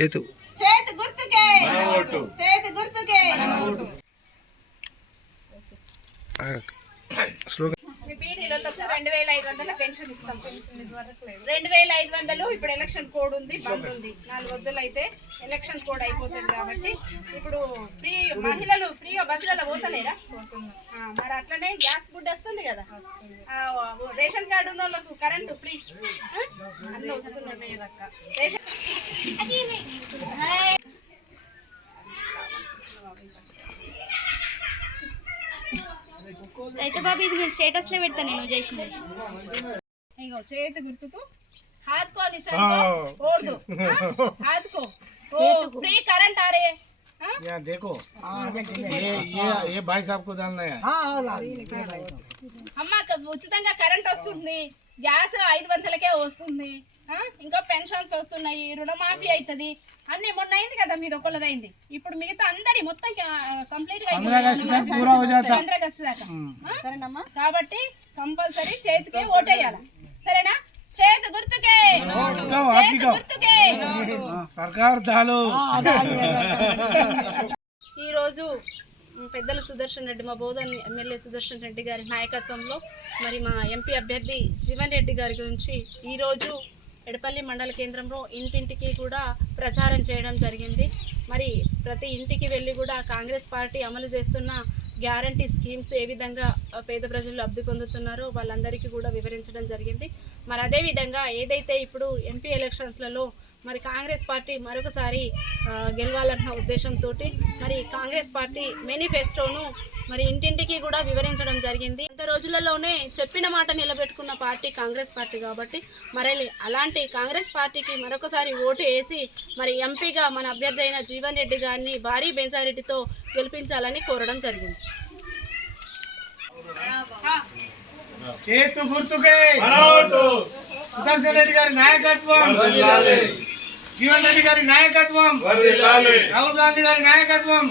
చేతు. చేతి గుర్తుకే. చేతి గుర్తుకే. రెండు వేల ఐదు వందల పెన్షన్ ఇస్తాం. రెండు వేల ఐదు వందలు ఇప్పుడు ఎలక్షన్ కోడ్ ఉంది బంద్ ఉంది. నాలుగు వద్దులు అయితే ఎలక్షన్ కోడ్ అయిపోతుంది కాబట్టి ఇప్పుడు ఫ్రీ మహిళలు ఫ్రీగా బస్సులలో పోతలేరా? ఆ, మరి అట్లనే గ్యాస్ ఫుడ్ వస్తుంది కదా. ఆ, రేషన్ కార్డు ఉన్న వాళ్ళకు కరెంటు ఫ్రీ? అన్నీ వస్తున్నాయి రేషన్ అయితే బాబు ఇది మీరు స్టేటస్ లో పెడతా నేను చేసింది ఇగో చేతి గుర్తుకు हाथ को निशान को ओढ़ दो हाँ? हाथ को ओ फ्री करंट आ रहे हैं हाँ? यहाँ देखो ये ये ये भाई साहब को डालना है అమ్మ క- ఉచితంగా కరెంట్ వస్తుంది గ్యాస్ ఐదు వందలకే వస్తుంది. ఇంకా పెన్షన్స్ వస్తున్నాయి రుణమాఫీ అవుతుంది అన్ని మొన్న అయింది కదా మీరు ఒకళ్ళదైంది ఇప్పుడు మిగతా అందరి మొత్తం కంప్లీట్గా దాకా సరేనమ్మా. కాబట్టి కంపల్సరీ చేతికే ఓటేయాలి. సరేనా? చేతి గుర్తుకే. చేతి గుర్తుకే. ఈరోజు పెద్దలు సుదర్శన్ రెడ్డి మా బోధన్ ఎమ్మెల్యే సుదర్శన్ రెడ్డి గారి నాయకత్వంలో మరి మా ఎంపీ అభ్యర్థి జీవన్ రెడ్డి గారి గురించి ఈరోజు ఎడపల్లి మండల కేంద్రంలో ఇంటింటికి కూడా ప్రచారం చేయడం జరిగింది. మరి ప్రతి ఇంటికి వెళ్ళి కూడా కాంగ్రెస్ పార్టీ అమలు చేస్తున్న గ్యారంటీ స్కీమ్స్ ఏ విధంగా పేద ప్రజలు లబ్ధి పొందుతున్నారో వాళ్ళందరికీ కూడా వివరించడం జరిగింది. మరి అదేవిధంగా ఏదైతే ఇప్పుడు ఎంపీ ఎలక్షన్స్లలో మరి కాంగ్రెస్ పార్టీ మరొకసారి గెలవాలన్న ఉద్దేశంతో మరి కాంగ్రెస్ పార్టీ మేనిఫెస్టోను మరి ఇంటింటికి కూడా వివరించడం జరిగింది. ఇంత రోజులలోనే చెప్పిన మాట నిలబెట్టుకున్న పార్టీ కాంగ్రెస్ పార్టీ కాబట్టి మరి అలాంటి కాంగ్రెస్ పార్టీకి మరొకసారి ఓటు వేసి మరి ఎంపీగా మన అభ్యర్థి అయిన జీవన్ రెడ్డి గారిని భారీ బెంజారెడ్డితో గెలిపించాలని కోరడం జరిగింది. చేతు గుర్తుకే. సుదర్శన్ రెడ్డి గారి నాయకత్వం. జీవన్ రెడ్డి గారి నాయకత్వం రాహుల్ గాంధీ గారి నాయకత్వం